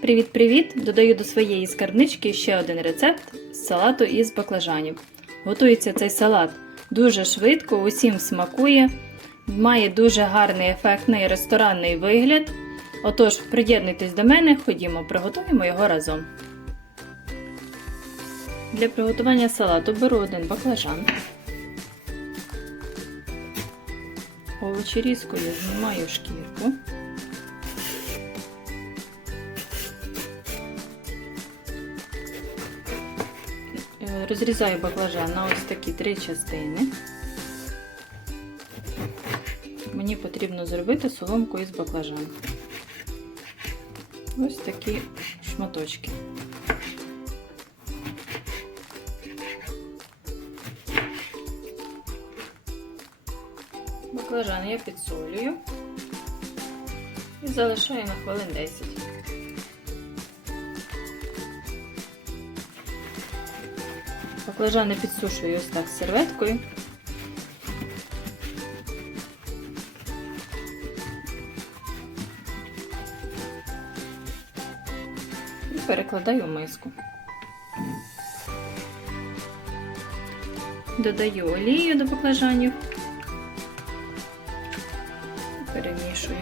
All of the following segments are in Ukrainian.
Привіт-привіт! Додаю до своєї скарбнички ще один рецепт з салату із баклажанів. Готується цей салат дуже швидко, усім смакує, має дуже гарний ефектний ресторанний вигляд. Отож, приєднуйтесь до мене, ходімо, приготуємо його разом. Для приготування салату беру один баклажан. Овочерізкою знімаю шкірку. Розрізаю баклажан на ось такі три частини. Мені потрібно зробити соломку із баклажану. Ось такі шматочки. Баклажан я підсолюю і залишаю на хвилин 10. Баклажани підсушую ось так серветкою. І перекладаю в миску. Додаю олію до баклажанів. Перемішую.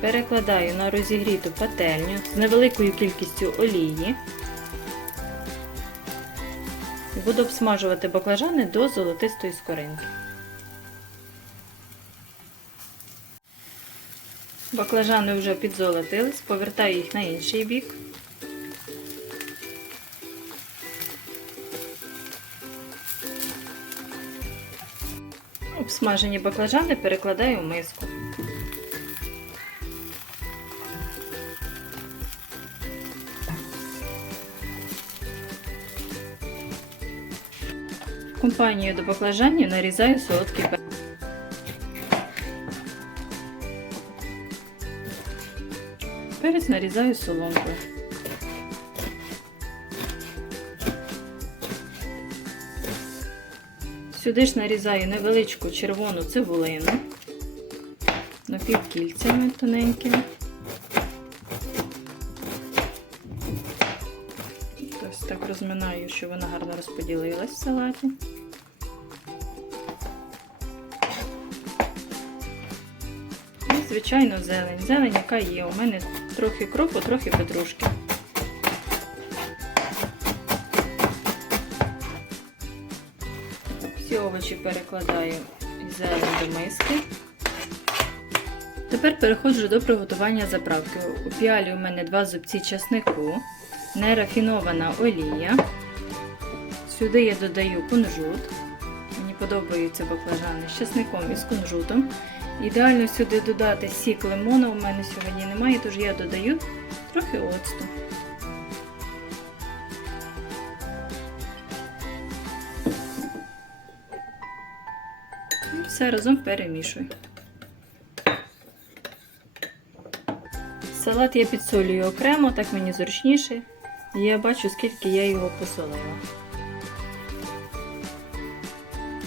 Перекладаю на розігріту пательню з невеликою кількістю олії. Буду обсмажувати баклажани до золотистої скоринки. Баклажани вже підзолотились, повертаю їх на інший бік. Обсмажені баклажани перекладаю в миску. Компанію до баклажанів нарізаю солодкий перець. Перець нарізаю соломкою. Сюди ж нарізаю невеличку червону цибулину напівкільцями тоненькими. Так розминаю, щоб вона гарно розподілилась в салаті. І, звичайно, зелень. Зелень, яка є. У мене трохи кропу, трохи петрушки. Всі овочі перекладаю зелень до миски. Тепер переходжу до приготування заправки. У піалі у мене два зубці часнику, нерафінована олія. Сюди я додаю кунжут. Мені подобаються баклажани з часником і з кунжутом. Ідеально сюди додати сік лимона, у мене сьогодні немає, тож я додаю трохи оцту. Все разом перемішую. Салат я підсолюю окремо, так мені зручніше. Я бачу, скільки я його посолила.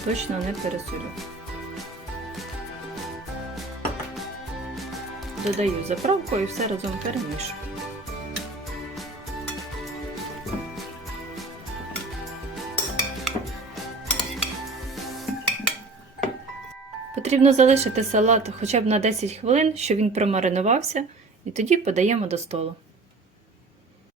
Точно не пересолю. Додаю заправку і все разом перемішую. Потрібно залишити салат хоча б на 10 хвилин, щоб він промаринувався, і тоді подаємо до столу.